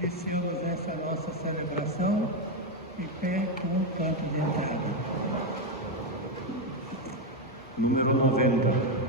Iniciamos essa nossa celebração em pé com o canto de entrada. Número 90.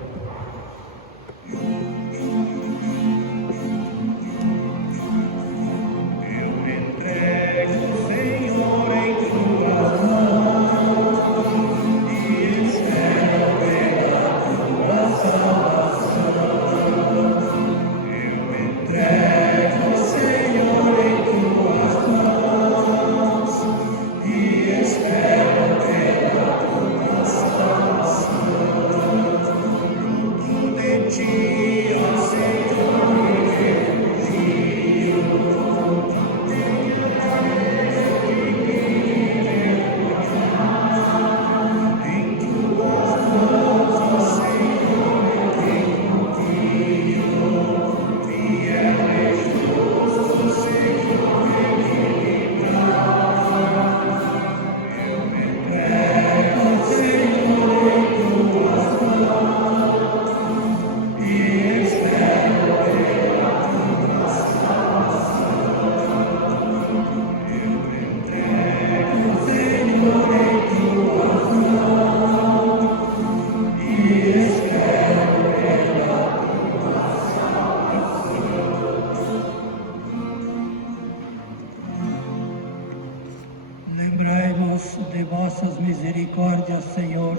Lembrai-vos de vossas misericórdias, Senhor,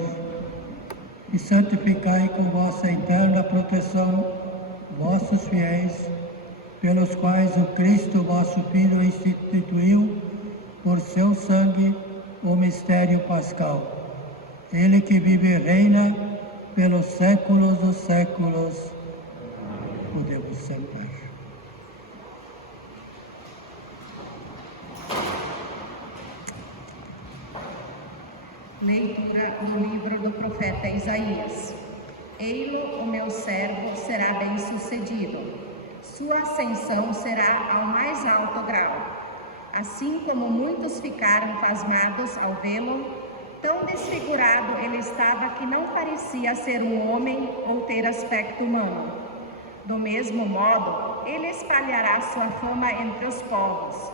e santificai com vossa eterna proteção vossos fiéis, pelos quais o Cristo, vosso Filho, instituiu por seu sangue o mistério pascal. Ele que vive e reina pelos séculos dos séculos. Podemos sentar. Leitura do livro do profeta Isaías. Ei-lo, o meu servo, será bem-sucedido. Sua ascensão será ao mais alto grau. Assim como muitos ficaram pasmados ao vê-lo, tão desfigurado ele estava que não parecia ser um homem ou ter aspecto humano. Do mesmo modo, ele espalhará sua fama entre os povos.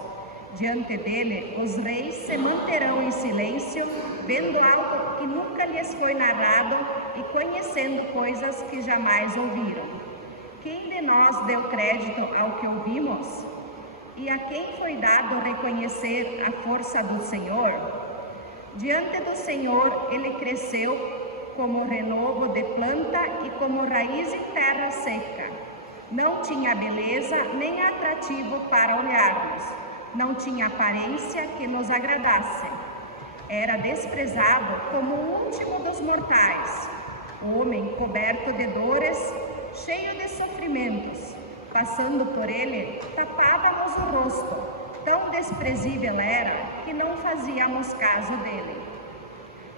Diante dele, os reis se manterão em silêncio, vendo algo que nunca lhes foi narrado e conhecendo coisas que jamais ouviram. Quem de nós deu crédito ao que ouvimos? E a quem foi dado reconhecer a força do Senhor? Diante do Senhor, ele cresceu como renovo de planta e como raiz em terra seca. Não tinha beleza nem atrativo para olharmos. Não tinha aparência que nos agradasse. Era desprezado como o último dos mortais, homem coberto de dores, cheio de sofrimentos. Passando por ele, tapávamos o rosto. Tão desprezível era que não fazíamos caso dele.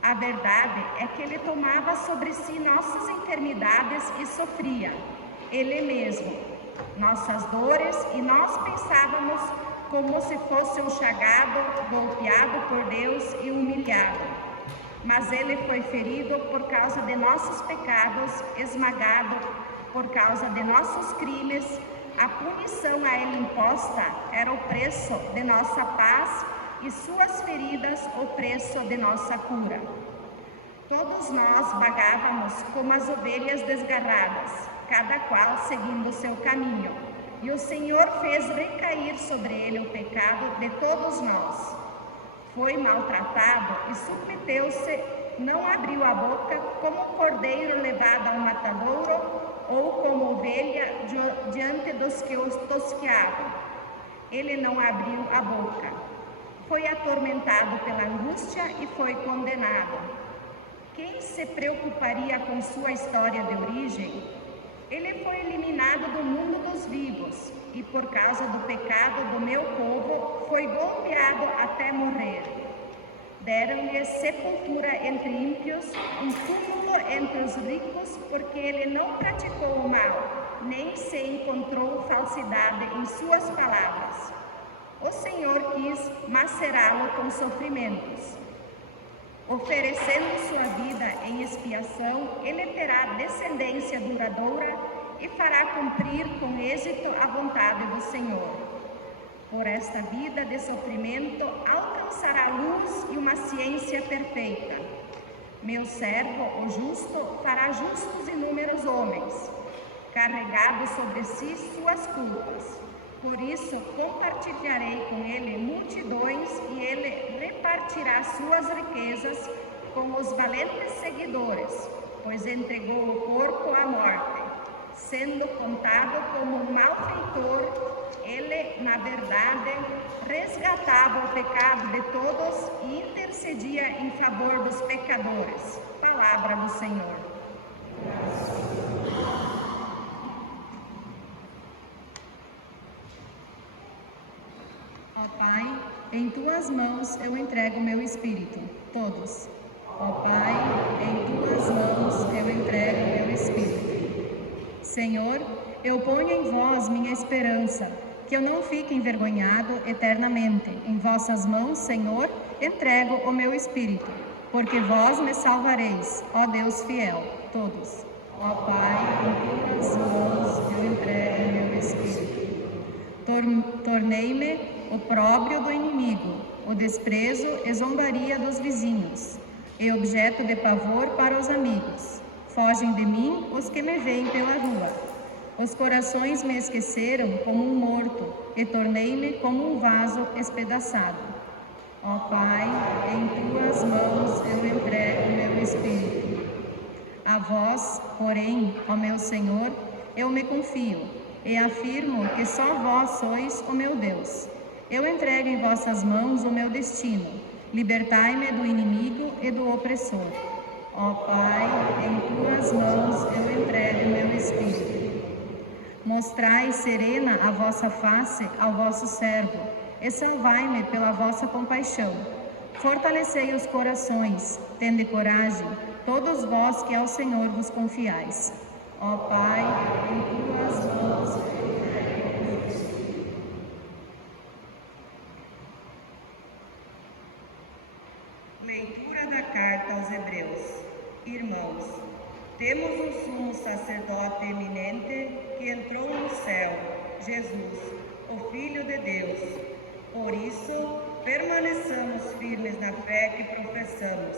A verdade é que ele tomava sobre si nossas enfermidades e sofria, ele mesmo, nossas dores, e nós pensávamos como se fosse um chagado, golpeado por Deus e humilhado. Mas ele foi ferido por causa de nossos pecados, esmagado por causa de nossos crimes. A punição a ele imposta era o preço de nossa paz, e suas feridas o preço de nossa cura. Todos nós vagávamos como as ovelhas desgarradas, cada qual seguindo seu caminho. E o Senhor fez recair sobre ele o pecado de todos nós. Foi maltratado e submeteu-se, não abriu a boca, como um cordeiro levado ao matadouro, ou como ovelha diante dos que os tosqueavam. Ele não abriu a boca. Foi atormentado pela angústia e foi condenado. Quem se preocuparia com sua história de origem? Ele foi eliminado do mundo dos vivos, e por causa do pecado do meu povo, foi golpeado até morrer. Deram-lhe sepultura entre ímpios, um túmulo entre os ricos, porque ele não praticou o mal, nem se encontrou falsidade em suas palavras. O Senhor quis macerá-lo com sofrimentos. Oferecendo sua vida em expiação, ele terá descendência duradoura e fará cumprir com êxito a vontade do Senhor. esta vida de sofrimento alcançará luz e uma ciência perfeita. Meu servo, o justo, fará justos inúmeros homens, carregados sobre si suas culpas. Por isso, compartilharei com ele multidões e ele repartirá suas riquezas com os valentes seguidores, pois entregou o corpo à morte. Sendo contado como um malfeitor, ele, na verdade, resgatava o pecado de todos e intercedia em favor dos pecadores. Palavra do Senhor. Ó Pai, em tuas mãos eu entrego meu espírito. Todos. Ó Pai, em tuas mãos eu entrego meu espírito. Senhor, eu ponho em vós minha esperança, que eu não fique envergonhado eternamente. Em vossas mãos, Senhor, entrego o meu espírito, porque vós me salvareis, ó Deus fiel. Todos. Ó Pai, em tuas mãos eu entrego meu espírito. Tornei-me opróbrio do inimigo, o desprezo e zombaria dos vizinhos, e objeto de pavor para os amigos. Fogem de mim os que me veem pela rua. Os corações me esqueceram como um morto, e tornei-me como um vaso espedaçado. Ó Pai, em tuas mãos eu entrego meu espírito. A vós, porém, ó meu Senhor, eu me confio, e afirmo que só vós sois o meu Deus. Eu entrego em vossas mãos o meu destino. Libertai-me do inimigo e do opressor. Ó Pai, em tuas mãos eu entrego meu espírito. Mostrai serena a vossa face ao vosso servo, e salvai-me pela vossa compaixão. Fortalecei os corações, tende coragem, todos vós que ao Senhor vos confiais. Ó Pai, em tuas mãos eu entrego meu espírito. Leitura da carta aos Hebreus. Irmãos, temos um sumo sacerdote eminente que entrou no céu, Jesus, o Filho de Deus. Por isso, permaneçamos firmes na fé que professamos.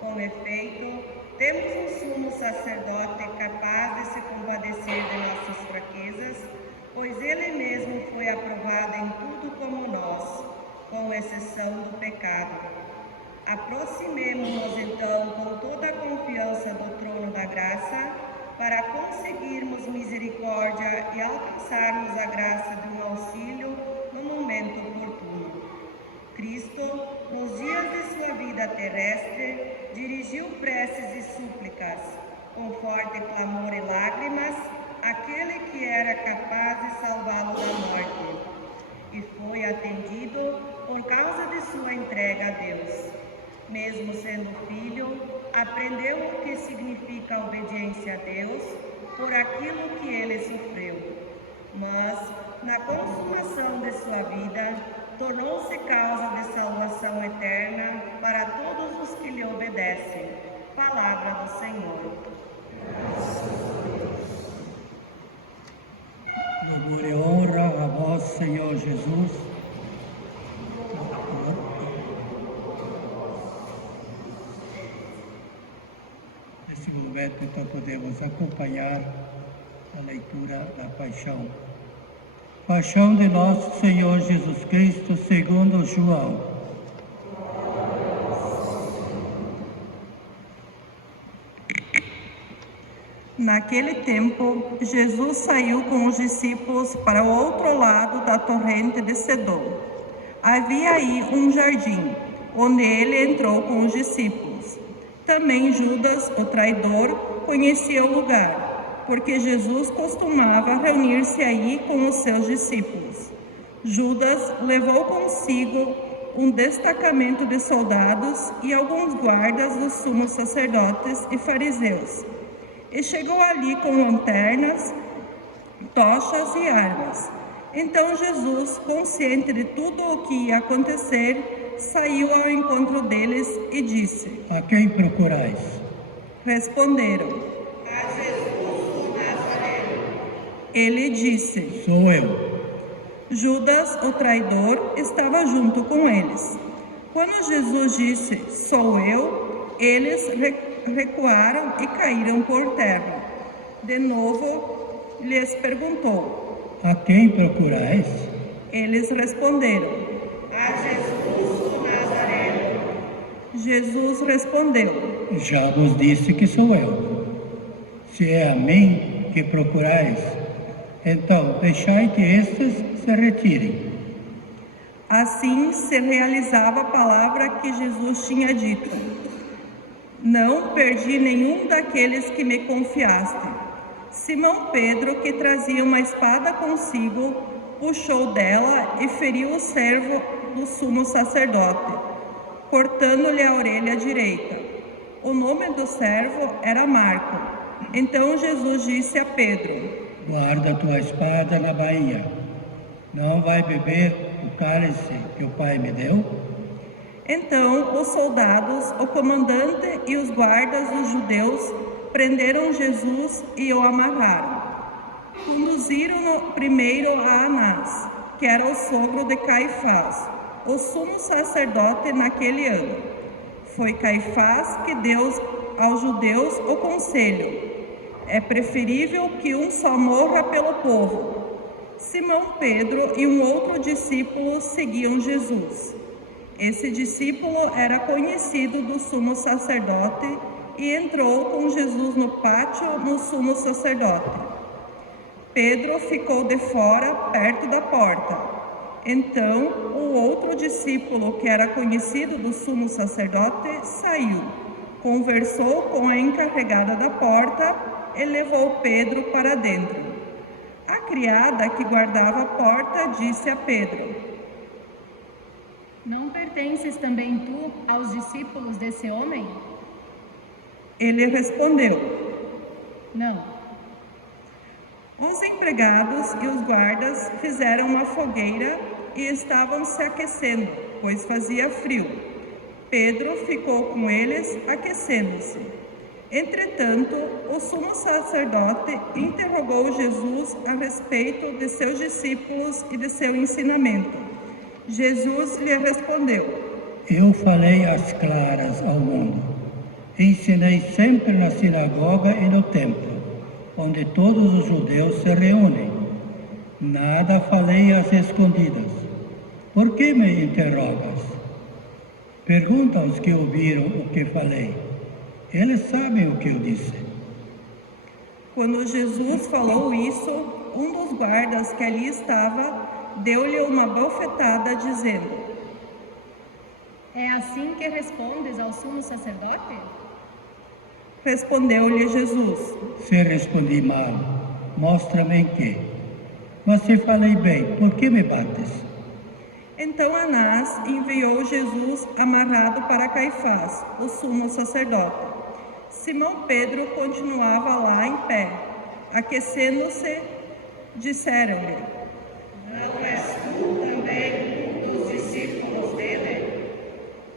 Com efeito, temos um sumo sacerdote capaz de se compadecer de nossas fraquezas, pois ele mesmo foi aprovado em tudo como nós, com exceção do pecado. Aproximemo-nos então com toda a confiança do trono da graça, para conseguirmos misericórdia e alcançarmos a graça de um auxílio no momento oportuno. Cristo, nos dias de sua vida terrestre, dirigiu preces e súplicas, com forte clamor e lágrimas, àquele que era capaz de salvá-lo da morte, e foi atendido por causa de sua entrega a Deus. Mesmo sendo filho, aprendeu o que significa a obediência a Deus por aquilo que ele sofreu. Mas, na consumação de sua vida, tornou-se causa de salvação eterna para todos os que lhe obedecem. Palavra do Senhor. Louvor e honra a vós, Senhor Jesus. Nesse momento, então, podemos acompanhar a leitura da Paixão. Paixão de nosso Senhor Jesus Cristo, segundo João. Naquele tempo, Jesus saiu com os discípulos para o outro lado da torrente de Cedom. Havia aí um jardim, onde ele entrou com os discípulos. Também Judas, o traidor, conhecia o lugar, porque Jesus costumava reunir-se aí com os seus discípulos. Judas levou consigo um destacamento de soldados e alguns guardas dos sumos sacerdotes e fariseus. E chegou ali com lanternas, tochas e armas. Então Jesus, consciente de tudo o que ia acontecer, saiu ao encontro deles e disse: A quem procurais? Responderam: A Jesus o Nazareno. Ele disse: Sou eu. Judas, o traidor, estava junto com eles. Quando Jesus disse, sou eu, eles recuaram e caíram por terra. De novo, lhes perguntou. A quem procurais? Eles responderam. A Jesus o Nazareno. Jesus respondeu. Já vos disse que sou eu. Se é a mim que procurais, então deixai que estes se retirem. Assim se realizava a palavra que Jesus tinha dito. Não perdi nenhum daqueles que me confiaste. Simão Pedro, que trazia uma espada consigo, puxou dela e feriu o servo do sumo sacerdote, cortando-lhe a orelha direita. O nome do servo era Marco. Então Jesus disse a Pedro, Guarda tua espada na bainha. Não vai beber o cálice que o Pai me deu? Então os soldados, o comandante e os guardas dos judeus prenderam Jesus e o amarraram. Conduziram-no primeiro a Anás, que era o sogro de Caifás, o sumo sacerdote naquele ano. Foi Caifás que deu aos judeus o conselho: é preferível que um só morra pelo povo. Simão Pedro e um outro discípulo seguiam Jesus. Esse discípulo era conhecido do sumo sacerdote e entrou com Jesus no pátio no sumo sacerdote. Pedro ficou de fora, perto da porta. Então, o outro discípulo, que era conhecido do sumo sacerdote, saiu, conversou com a encarregada da porta e levou Pedro para dentro. A criada que guardava a porta disse a Pedro: Não pertences também tu aos discípulos desse homem? Ele respondeu: Não. Os empregados e os guardas fizeram uma fogueira e estavam se aquecendo, pois fazia frio. Pedro ficou com eles, aquecendo-se. Entretanto, o sumo sacerdote interrogou Jesus a respeito de seus discípulos e de seu ensinamento. Jesus lhe respondeu: Eu falei às claras ao mundo. Ensinei sempre na sinagoga e no templo, onde todos os judeus se reúnem. Nada falei às escondidas. Por que me interrogas? Pergunta aos que ouviram o que falei. Eles sabem o que eu disse. Quando Jesus falou isso, um dos guardas que ali estava deu-lhe uma bofetada, dizendo: É assim que respondes ao sumo sacerdote? Respondeu-lhe Jesus: Se respondi mal, mostra-me em que. Mas se falei bem, por que me bates? Então Anás enviou Jesus amarrado para Caifás, o sumo sacerdote. Simão Pedro continuava lá em pé. Aquecendo-se, disseram-lhe: Não és tu também um dos discípulos dele?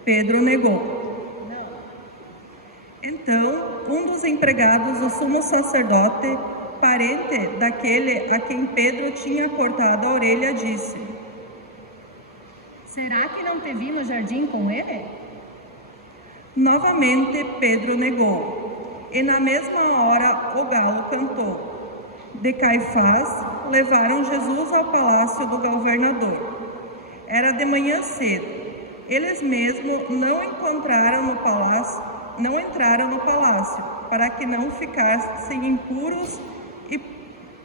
Pedro negou. Não. Então, um dos empregados do sumo sacerdote, parente daquele a quem Pedro tinha cortado a orelha, disse: Será que não te vi no jardim com ele? Novamente Pedro negou, e na mesma hora o galo cantou. De Caifás levaram Jesus ao palácio do governador. Era de manhã cedo. Eles mesmos não entraram no palácio, para que não ficassem impuros e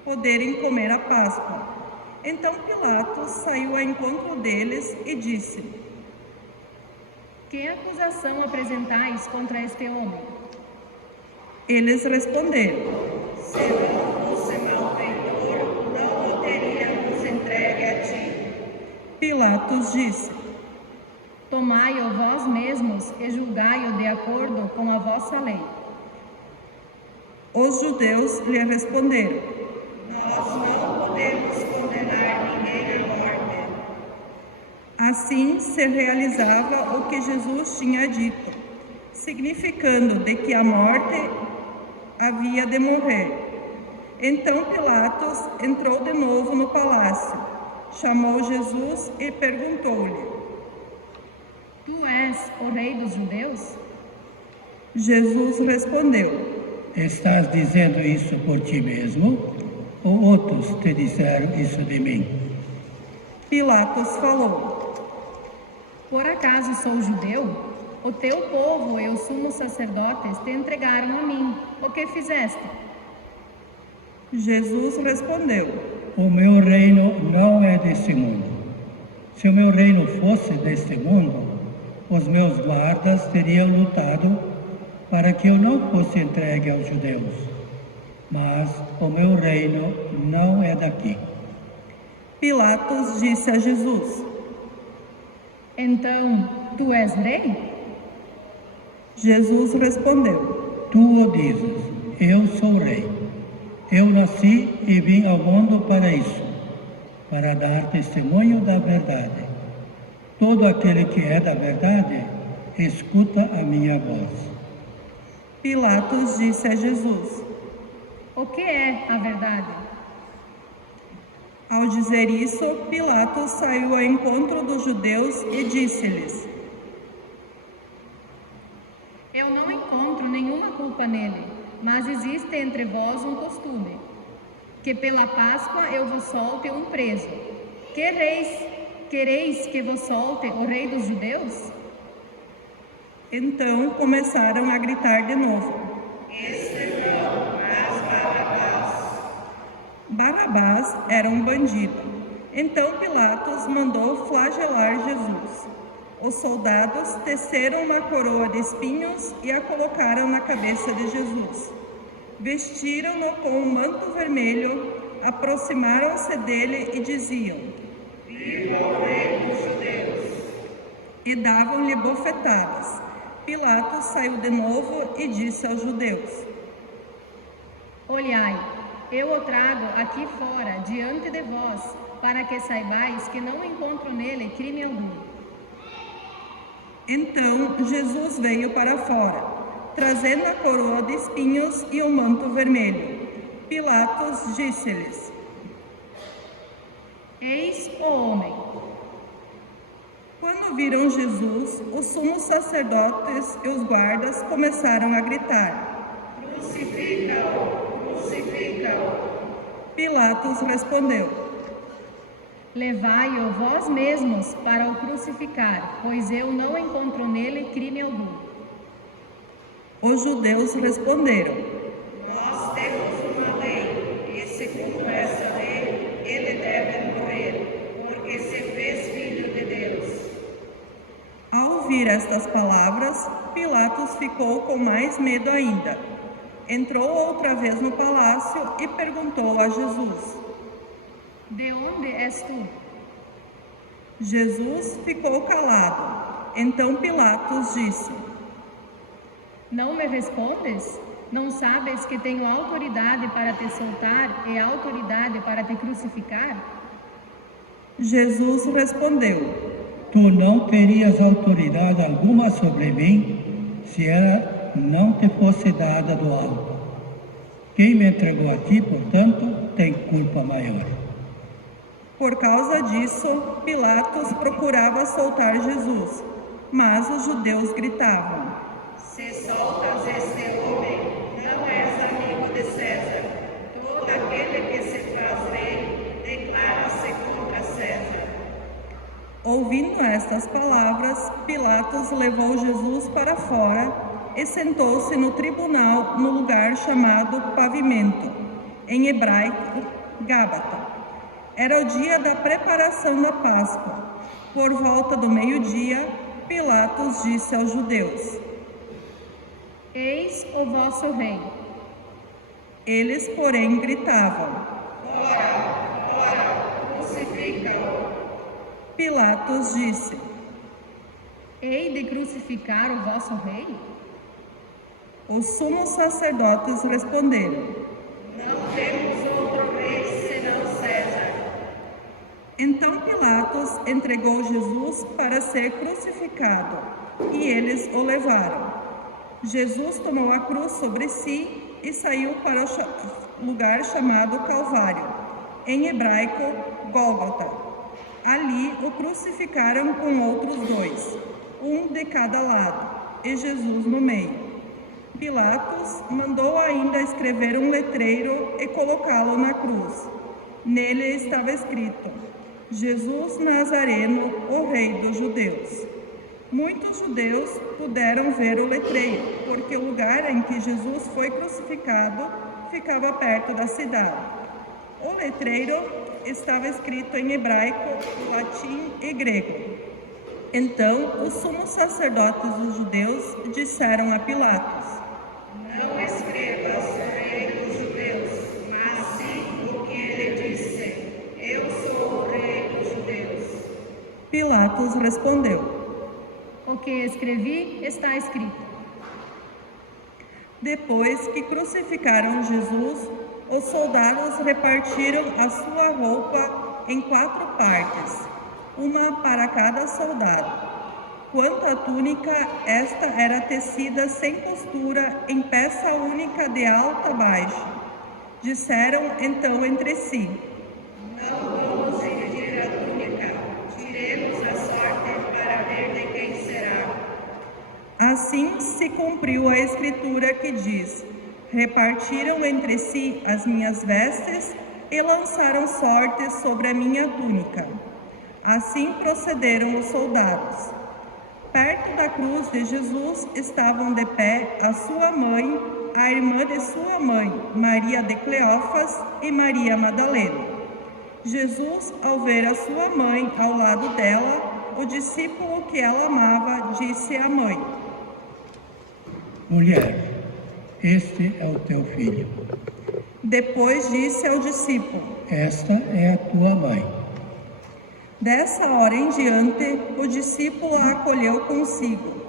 poderem comer a Páscoa. Então Pilatos saiu ao encontro deles e disse: Que acusação apresentais contra este homem? Eles responderam: Se não fosse malfeitor, não o teríamos entregue a ti. Pilatos disse: Tomai-o vós mesmos e julgai-o de acordo com a vossa lei. Os judeus lhe responderam: Nós não podemos condenar ninguém à morte. Assim se realizava o que Jesus tinha dito, significando de que a morte havia de morrer. Então Pilatos entrou de novo no palácio. chamou Jesus e perguntou-lhe: Tu és o rei dos judeus? Jesus respondeu: Estás dizendo isso por ti mesmo? Ou outros te disseram isso de mim? Pilatos falou: Por acaso sou judeu? O teu povo e os sumos sacerdotes te entregaram a mim. O que fizeste? Jesus respondeu: O meu reino não é deste mundo. Se o meu reino fosse deste mundo, os meus guardas teriam lutado para que eu não fosse entregue aos judeus. Mas o meu reino não é daqui. Pilatos disse a Jesus: Então, tu és rei? Jesus respondeu: Tu o dizes, eu sou rei. Eu nasci e vim ao mundo para isso, para dar testemunho da verdade. Todo aquele que é da verdade, escuta a minha voz. Pilatos disse a Jesus: O que é a verdade? Ao dizer isso, Pilatos saiu ao encontro dos judeus e disse-lhes: Eu não encontro nenhuma culpa nele, mas existe entre vós um costume, que pela Páscoa eu vos solte um preso. Quereis que vos solte o rei dos judeus? Então começaram a gritar de novo: Barabás era um bandido. Então Pilatos mandou flagelar Jesus. Os soldados teceram uma coroa de espinhos e a colocaram na cabeça de Jesus. Vestiram-no com um manto vermelho, aproximaram-se dele e diziam: Viva o rei dos judeus! E davam-lhe bofetadas. Pilatos saiu de novo e disse aos judeus: Olhai, eu o trago aqui fora, diante de vós, para que saibais que não encontro nele crime algum. Então Jesus veio para fora, trazendo a coroa de espinhos e o manto vermelho. Pilatos disse-lhes: Eis o homem. Quando viram Jesus, os sumos sacerdotes e os guardas começaram a gritar: Crucifica-o! Crucifica-o! Pilatos respondeu: Levai-o vós mesmos para o crucificar, pois eu não encontro nele crime algum. Os judeus responderam: Nós temos uma lei, e segundo essa lei, ele deve morrer, porque se fez filho de Deus. Ao ouvir estas palavras, Pilatos ficou com mais medo ainda. Entrou outra vez no palácio e perguntou a Jesus: De onde és tu? Jesus ficou calado. Então Pilatos disse: Não me respondes? Não sabes que tenho autoridade para te soltar e autoridade para te crucificar? Jesus respondeu: Tu não terias autoridade alguma sobre mim, se ela não te fosse dada do alto. Quem me entregou a ti, portanto, tem culpa maior. Por causa disso, Pilatos procurava soltar Jesus, mas os judeus gritavam: Se soltas este homem, não és amigo de César. Todo aquele que se faz rei, declara-se contra César. Ouvindo estas palavras, Pilatos levou Jesus para fora e sentou-se no tribunal no lugar chamado Pavimento, em hebraico, Gábata. Era o dia da preparação da Páscoa. Por volta do meio-dia, Pilatos disse aos judeus: Eis o vosso rei. Eles, porém, gritavam: Crucifica-o. Pilatos disse: Hei de crucificar o vosso rei? Os sumos sacerdotes responderam: Não temos outro rei senão César. Então Pilatos entregou Jesus para ser crucificado, e eles o levaram. Jesus tomou a cruz sobre si e saiu para o lugar chamado Calvário, em hebraico, Gólgota. Ali o crucificaram com outros 2, um de cada lado, e Jesus no meio. Pilatos mandou ainda escrever um letreiro e colocá-lo na cruz. Nele estava escrito: Jesus Nazareno, o Rei dos Judeus. Muitos judeus puderam ver o letreiro, porque o lugar em que Jesus foi crucificado ficava perto da cidade. O letreiro estava escrito em hebraico, latim e grego. Então, os sumos sacerdotes dos judeus disseram a Pilatos: Não escrevas Rei dos Judeus, mas sim o que ele disse: Eu sou o Rei dos Judeus. Pilatos respondeu: O que escrevi está escrito. Depois que crucificaram Jesus, os soldados repartiram a sua roupa em 4 partes, uma para cada soldado. Quanto à túnica, esta era tecida sem costura, em peça única de alto a baixo. Disseram então entre si: Não vamos dividir a túnica, tiremos a sorte para ver de quem será. Assim se cumpriu a escritura que diz: repartiram entre si as minhas vestes e lançaram sorte sobre a minha túnica. Assim procederam os soldados. Perto da cruz de Jesus estavam de pé a sua mãe, a irmã de sua mãe, Maria de Cleófas e Maria Madalena. Jesus, ao ver a sua mãe ao lado dela, o discípulo que ela amava disse à mãe: Mulher, este é o teu filho. Depois disse ao discípulo: Esta é a tua mãe. Dessa hora em diante, o discípulo a acolheu consigo.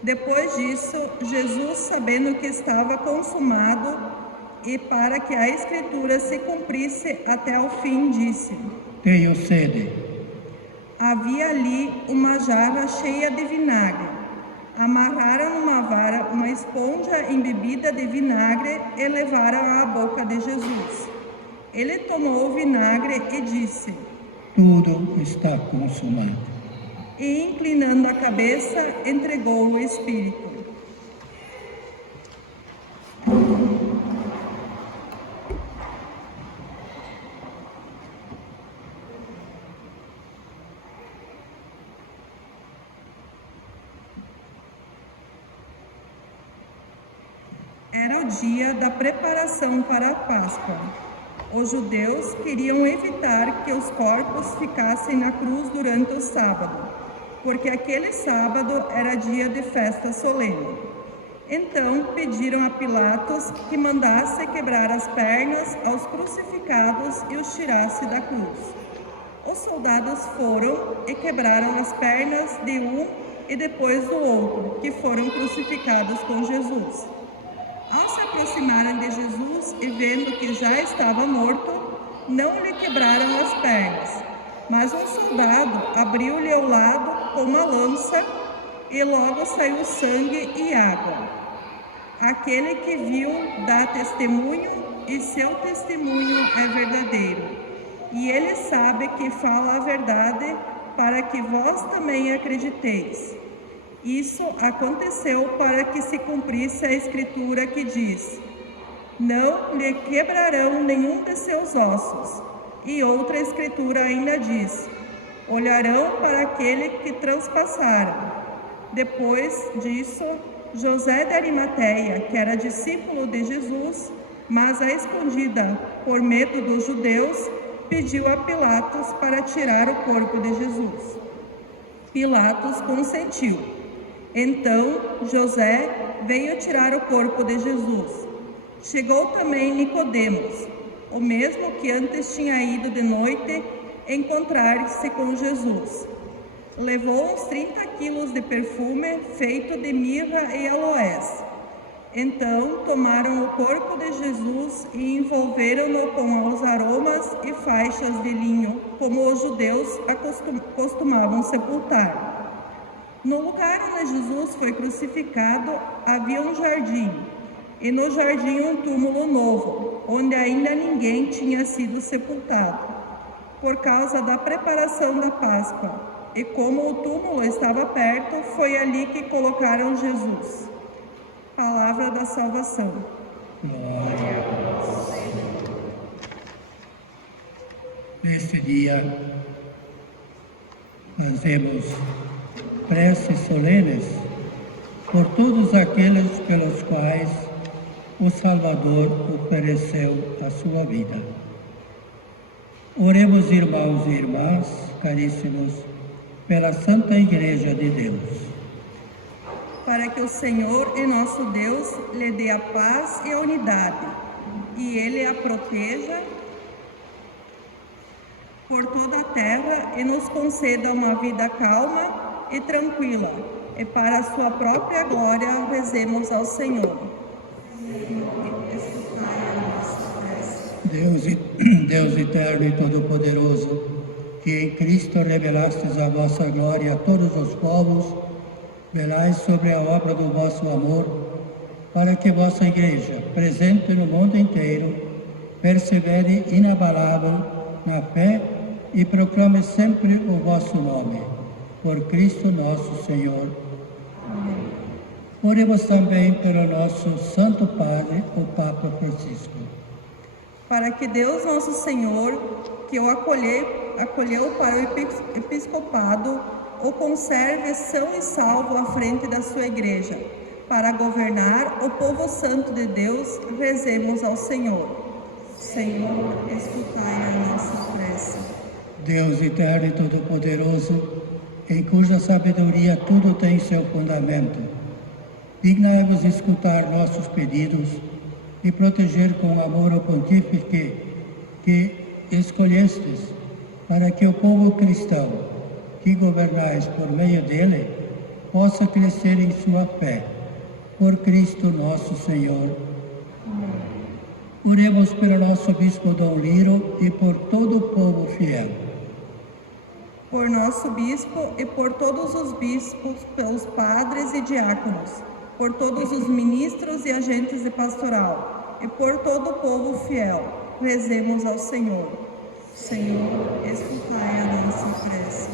Depois disso, Jesus, sabendo que estava consumado e para que a escritura se cumprisse até o fim, disse: Tenho sede. Havia ali uma jarra cheia de vinagre. Amarraram numa vara uma esponja embebida de vinagre e levaram-a à boca de Jesus. Ele tomou o vinagre e disse: Tudo está consumado. E, inclinando a cabeça, entregou o Espírito. Era o dia da preparação para a Páscoa. Os judeus queriam evitar que os corpos ficassem na cruz durante o sábado, porque aquele sábado era dia de festa solene. Então pediram a Pilatos que mandasse quebrar as pernas aos crucificados e os tirasse da cruz. Os soldados foram e quebraram as pernas de um e depois do outro, que foram crucificados com Jesus. Ao se aproximarem de Jesus e vendo que já estava morto, não lhe quebraram as pernas, mas um soldado abriu-lhe o lado com uma lança e logo saiu sangue e água. Aquele que viu dá testemunho e seu testemunho é verdadeiro. E ele sabe que fala a verdade para que vós também acrediteis. Isso aconteceu para que se cumprisse a escritura que diz: não lhe quebrarão nenhum de seus ossos. E outra escritura ainda diz: olharão para aquele que transpassaram. Depois disso, José de Arimateia, que era discípulo de Jesus, mas a escondida por medo dos judeus, pediu a Pilatos para tirar o corpo de Jesus. Pilatos consentiu. Então José veio tirar o corpo de Jesus. Chegou também Nicodemos, o mesmo que antes tinha ido de noite encontrar-se com Jesus. Levou uns 30 quilos de perfume feito de mirra e aloés. Então tomaram o corpo de Jesus e envolveram-no com os aromas e faixas de linho, como os judeus costumavam sepultar. No lugar onde Jesus foi crucificado havia um jardim, e no jardim um túmulo novo, onde ainda ninguém tinha sido sepultado. por causa da preparação da Páscoa. E como o túmulo estava perto, foi ali que colocaram Jesus. Palavra da salvação. Neste dia, fazemos preces solenes por todos aqueles pelos quais o Salvador ofereceu a sua vida. Oremos, irmãos e irmãs, caríssimos, pela Santa Igreja de Deus. Para que o Senhor e nosso Deus lhe dê a paz e a unidade, e Ele a proteja por toda a terra e nos conceda uma vida calma e tranquila. E para a sua própria glória, rezemos ao Senhor. Deus eterno e todo-poderoso, que em Cristo revelastes a vossa glória a todos os povos, velai sobre a obra do vosso amor, para que vossa Igreja, presente no mundo inteiro, persevere inabalável na fé e proclame sempre o vosso nome, por Cristo nosso Senhor. Amém. Oremos também pelo nosso Santo Padre, o Papa Francisco. Para que Deus nosso Senhor, que o acolheu para o episcopado, o conserve são e salvo à frente da sua Igreja. Para governar o povo santo de Deus, rezemos ao Senhor. Senhor, escutai a nossa prece. Deus eterno e todo-poderoso, em cuja sabedoria tudo tem seu fundamento, dignai-vos escutar nossos pedidos e proteger com amor o pontífice que escolhestes, para que o povo cristão, que governais por meio dele, possa crescer em sua fé, por Cristo nosso Senhor. Amém. Oremos pelo nosso Bispo Dom Liro e por todo o povo fiel. Por nosso Bispo e por todos os bispos, pelos padres e diáconos, por todos os ministros e agentes de pastoral, e por todo o povo fiel, rezemos ao Senhor. Senhor, escutai a nossa prece.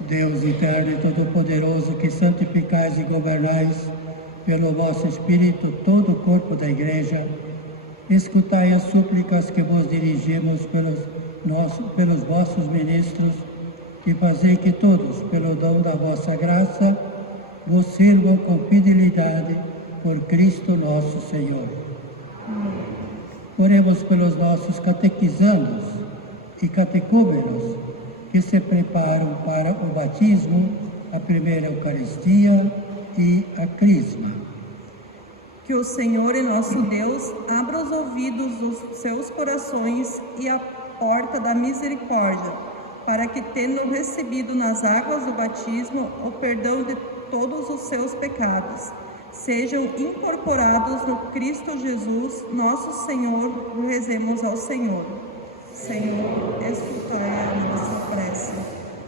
Deus eterno e todo-poderoso, que santificais e governais pelo vosso Espírito todo o corpo da Igreja, escutai as súplicas que vos dirigimos pelos vossos ministros e fazei que todos, pelo dom da vossa graça, vos sirvam com fidelidade por Cristo nosso Senhor. Oremos pelos nossos catequizandos e catecúmenos que se preparam para o batismo, a primeira Eucaristia e a Crisma. Que o Senhor e nosso Deus abra os ouvidos dos seus corações e a porta da misericórdia, para que, tendo recebido nas águas do batismo o perdão de todos os seus pecados, sejam incorporados no Cristo Jesus, nosso Senhor. Rezemos ao Senhor. Senhor, escutai a nossa prece.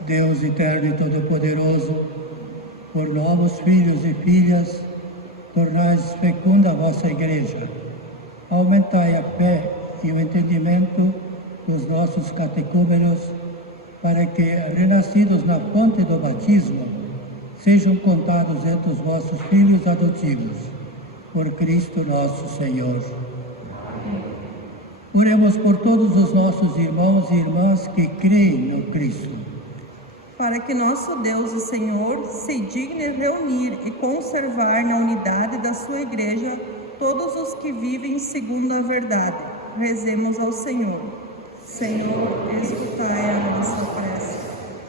Deus eterno e todo-poderoso, por novos filhos e filhas, tornais fecunda a vossa Igreja. Aumentai a fé e o entendimento dos nossos catecúmenos, para que, renascidos na fonte do batismo, sejam contados entre os vossos filhos adotivos, por Cristo nosso Senhor. Oremos por todos os nossos irmãos e irmãs que creem no Cristo. Para que nosso Deus, o Senhor, se digne reunir e conservar na unidade da sua Igreja todos os que vivem segundo a verdade. Rezemos ao Senhor. Senhor, escutai a nossa prece.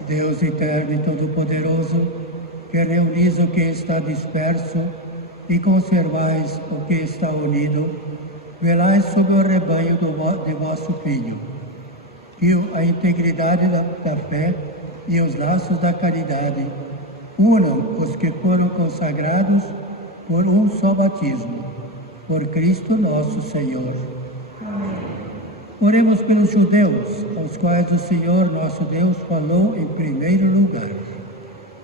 Deus eterno e todo-poderoso, que reunis o que está disperso e conservais o que está unido, velai sobre o rebanho de vosso Filho, que a integridade da fé e os laços da caridade unam os que foram consagrados por um só batismo, por Cristo nosso Senhor. Amém. Oremos pelos judeus, aos quais o Senhor nosso Deus falou em primeiro lugar.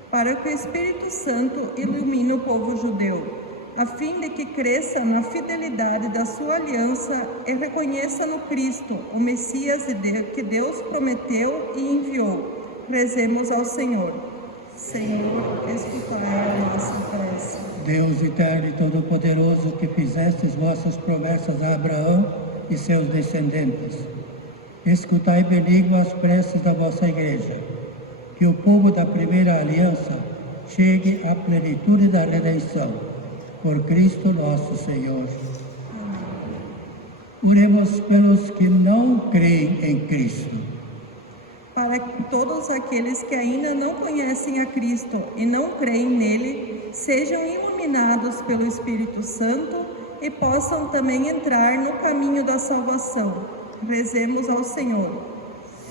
Para que o Espírito Santo ilumine o povo judeu, a fim de que cresça na fidelidade da sua aliança e reconheça no Cristo o Messias que Deus prometeu e enviou. Rezemos ao Senhor. Senhor, escutai a nossa prece. Deus eterno e todo-poderoso, que fizestes vossas promessas a Abraão e seus descendentes, escutai benigno as preces da vossa Igreja, que o povo da primeira aliança chegue à plenitude da redenção. Por Cristo nosso Senhor. Oremos pelos que não creem em Cristo. Para que todos aqueles que ainda não conhecem a Cristo e não creem nele, sejam iluminados pelo Espírito Santo e possam também entrar no caminho da salvação. Rezemos ao Senhor.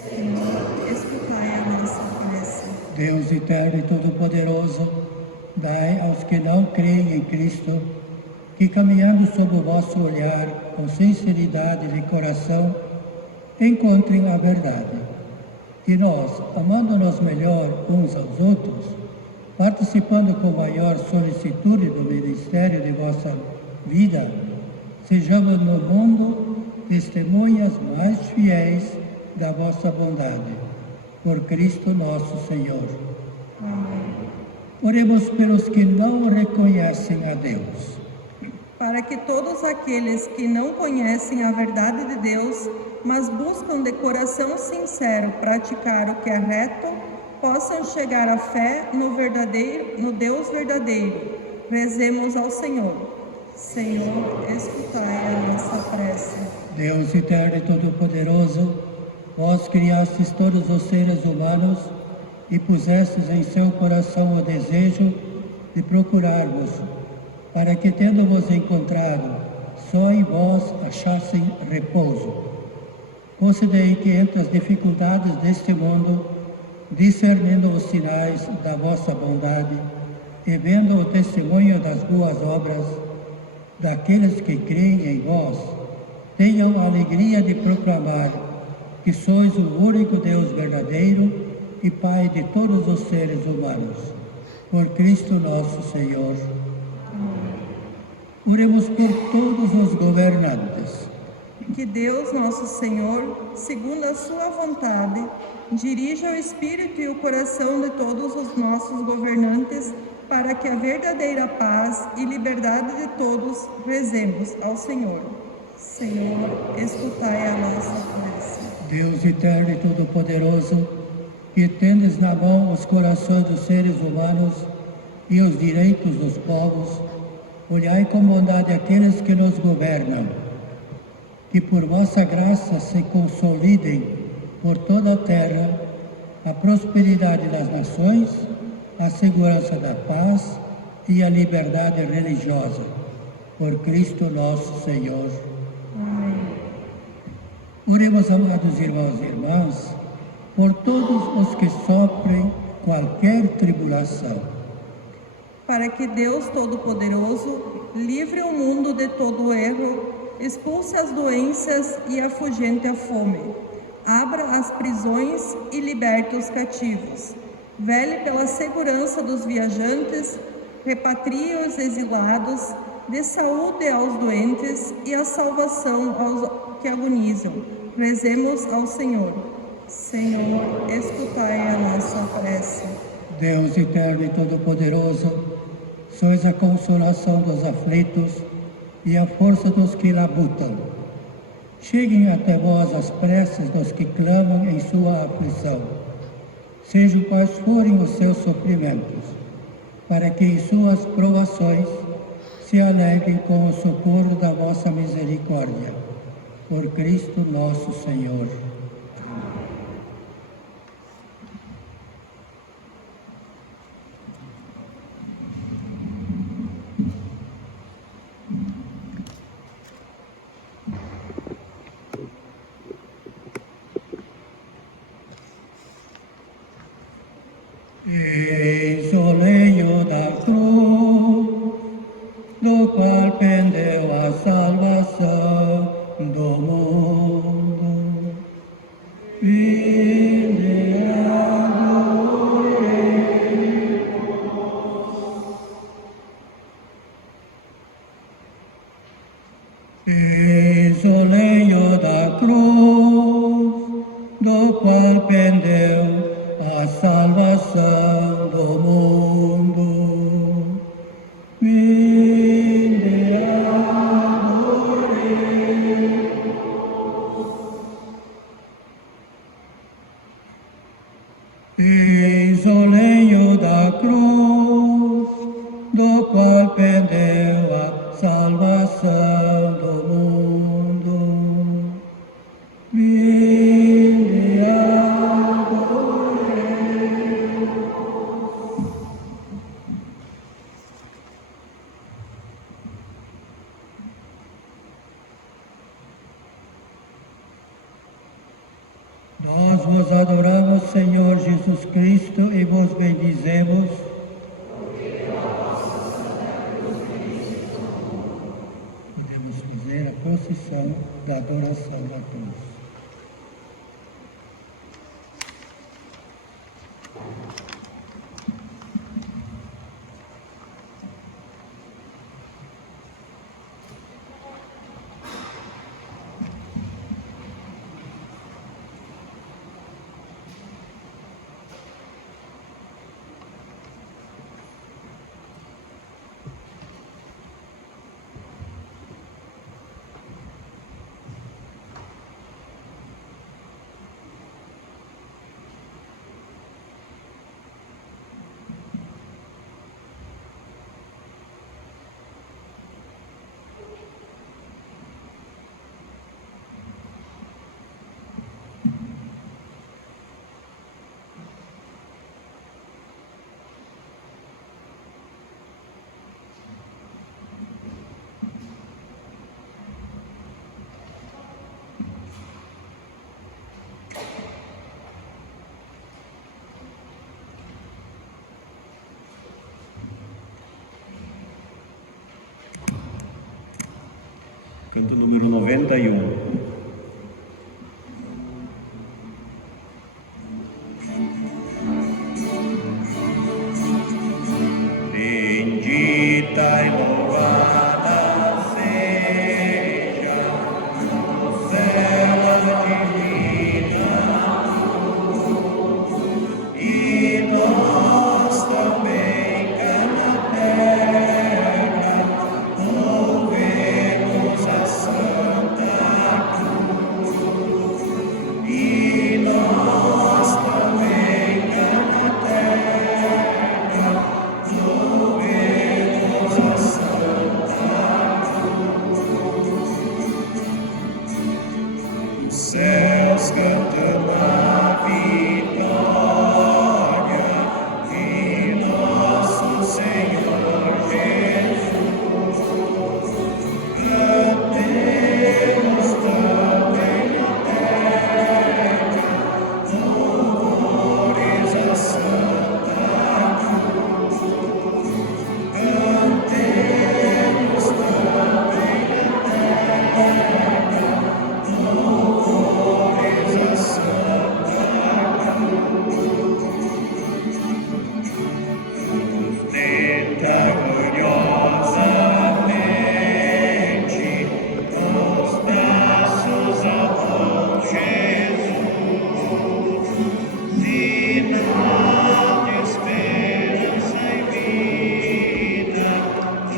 Senhor, escutai a nossa prece. Deus eterno e todo-poderoso, dai aos que não creem em Cristo, que caminhando sob o vosso olhar, com sinceridade de coração, encontrem a verdade. E nós, amando-nos melhor uns aos outros, participando com maior solicitude do ministério de vossa vida, sejamos no mundo testemunhas mais fiéis da vossa bondade. Por Cristo nosso Senhor. Amém. Oremos pelos que não reconhecem a Deus. Para que todos aqueles que não conhecem a verdade de Deus, mas buscam de coração sincero praticar o que é reto, possam chegar à fé no Deus verdadeiro. Rezemos ao Senhor. Senhor, escutai a nossa prece. Deus eterno e todo-poderoso, vós criastes todos os seres humanos e pusestes em seu coração o desejo de procurar-vos, para que, tendo-vos encontrado, só em vós achassem repouso. Concedei que entre as dificuldades deste mundo, discernindo os sinais da vossa bondade e vendo o testemunho das boas obras daqueles que creem em vós, tenham a alegria de proclamar que sois o único Deus verdadeiro e Pai de todos os seres humanos. Por Cristo nosso Senhor. Oremos por todos os governantes. Que Deus, nosso Senhor, segundo a sua vontade, dirija o espírito e o coração de todos os nossos governantes, para que a verdadeira paz e liberdade de todos rezemos ao Senhor. Senhor, escutai a nossa prece. Deus eterno e todo-poderoso, que tendes na mão os corações dos seres humanos e os direitos dos povos, olhai com bondade aqueles que nos governam, que por vossa graça se consolidem por toda a terra a prosperidade das nações, a segurança da paz e a liberdade religiosa. Por Cristo nosso Senhor. Amém. Oremos, amados irmãos e irmãs, por todos os que sofrem qualquer tribulação. Para que Deus Todo-Poderoso livre o mundo de todo erro, expulse as doenças e afugente a fome, abra as prisões e liberte os cativos, vele pela segurança dos viajantes, repatrie os exilados, dê saúde aos doentes e a salvação aos que agonizam. Rezemos ao Senhor. Senhor, escutai a nossa prece. Deus eterno e todo-poderoso, sois a consolação dos aflitos e a força dos que labutam. Cheguem até vós as preces dos que clamam em sua aflição, sejam quais forem os seus sofrimentos, para que em suas provações se alegrem com o socorro da vossa misericórdia. Por Cristo nosso Senhor. Eis o leito da cruz, do qual pendeu a salvação do mundo. Vinde adoremos. o lenho da cruz, do qual pendeu a salvação do mundo. Vinde adoremos. Nós vos adoramos, Senhor Jesus Cristo, e vos bendizemos. Podemos fazer a procissão da adoração a todos. Canto número 91. Bendita e louvada seja o céu divina, e nós também cá na terra louvemos a Santa Cruz, e nós também cá na terra louvemos a Santa Cruz. Os céus cantam a vitória de nosso Senhor Jesus. Cantemos também na terra louvores a Santa Cruz. Cantemos também na terra louvores a Santa Cruz. Sustenta gloriosamente os braços ao bom Jesus, sinal de esperança e vida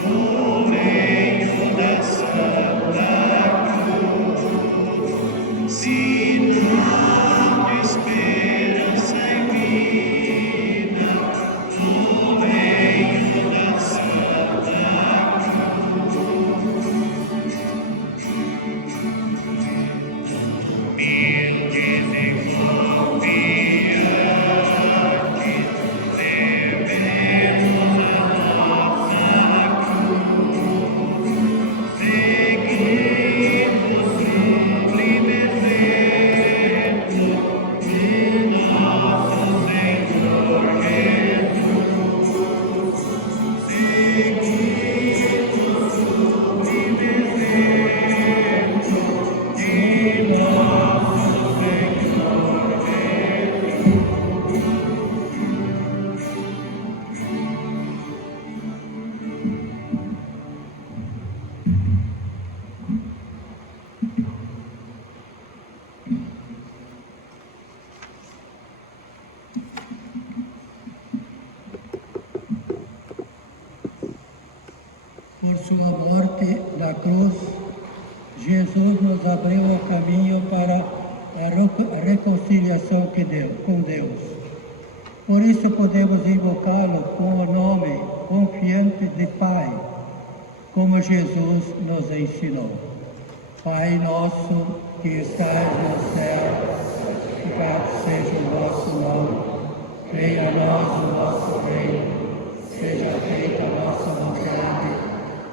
no meio da Santa Cruz, sinal de esperança e vida no meio da Santa Cruz. Humildes e confiantes, levemos a nossa cruz, seguimos o livre exemplo de nosso Senhor Jesus. Seguimos o livre exemplo de nosso Senhor Jesus. Por sua morte na cruz, Jesus nos abriu o caminho para a reconciliação com Deus. Por isso podemos invocá-lo com o nome confiante de Pai, como Jesus nos ensinou. Pai nosso que estais no céu, santificado seja o vosso nome. Venha a nós o vosso reino, seja feita a vossa vontade,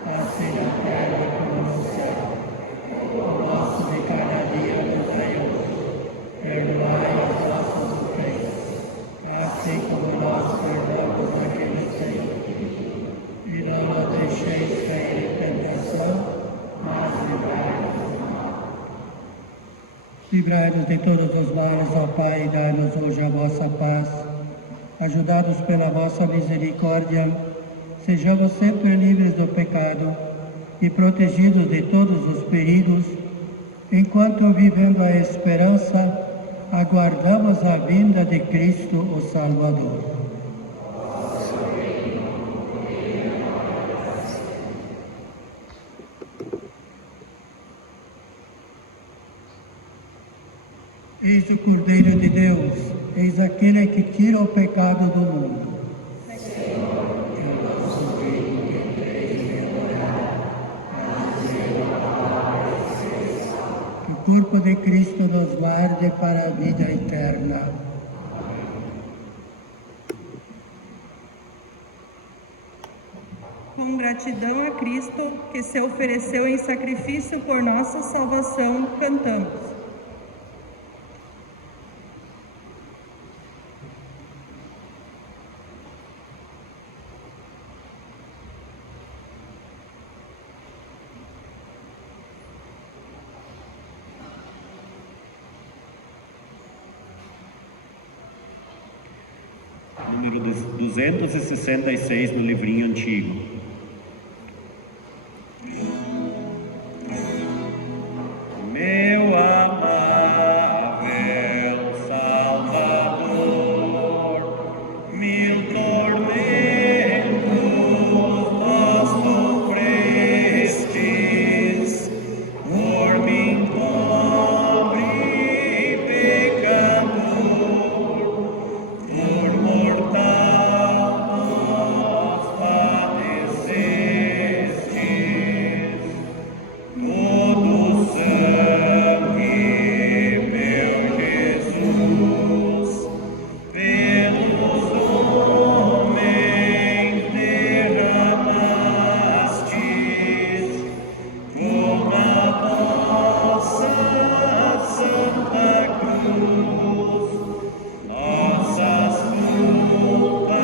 assim na terra como no céu. O nosso de cada dia nos dai hoje. Perdoai as nossas ofensas, assim como nós perdoamos a quem nos tem ofendido. E não nos deixeis cair em tentação, mas livrai-nos do mal. Livrai-nos de todos os males, ó Pai, e dai-nos hoje a vossa paz. Ajudados pela vossa misericórdia, sejamos sempre livres do pecado e protegidos de todos os perigos, enquanto, vivendo a esperança, aguardamos a vinda de Cristo, o Salvador. Eis o Cordeiro de Deus, eis aquele que tira o pecado do mundo. Que o corpo de Cristo nos guarde para a vida eterna. Com gratidão a Cristo, que se ofereceu em sacrifício por nossa salvação, cantamos. Número 266 no livrinho antigo. Meu amável Salvador, mil tormentos vós sofrestes, por mim pobre pecador, por mortal vós padecestes. Todo sangue, meu Jesus, pelos homens derramastes, com a vossa santa cruz, nossas culpas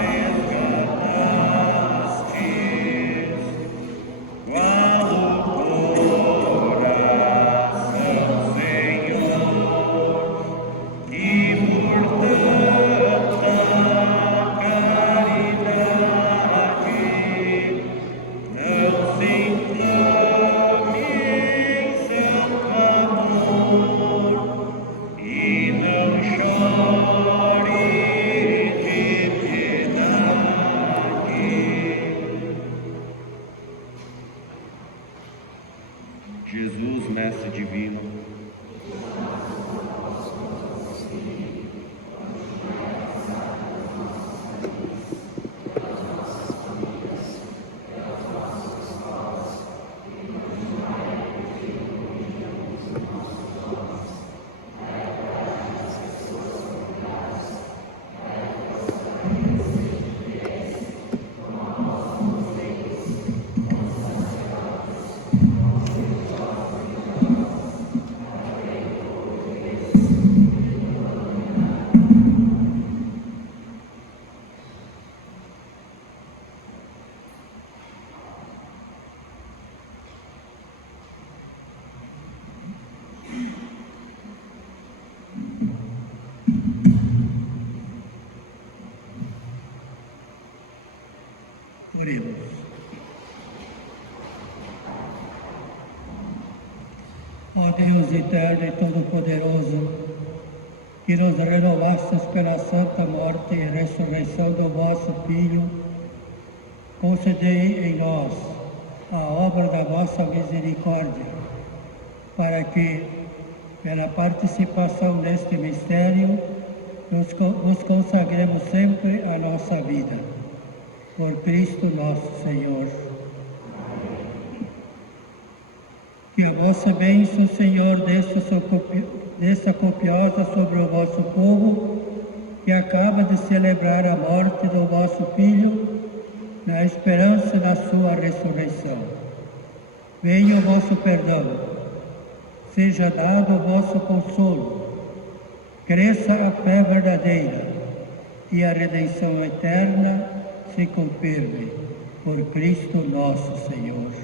resgatastes. Qual o coração, Senhor, que por tanta caridade não se inflame em santo amor e não chore de piedade. Jesus, Mestre Divino, Oremos. Ó Deus eterno e todo-poderoso, que nos renovastes pela santa morte e ressurreição do vosso Filho, concedei em nós a obra da vossa misericórdia, para que, pela participação neste mistério, vos consagremos sempre a nossa vida. Por Cristo nosso Senhor. Que a vossa bênção, Senhor, desça copiosa sobre o vosso povo, que acaba de celebrar a morte do vosso Filho, na esperança da sua ressurreição. Venha o vosso perdão, seja dado o vosso consolo, cresça a fé verdadeira e a redenção eterna se confirme. Por Cristo nosso Senhor.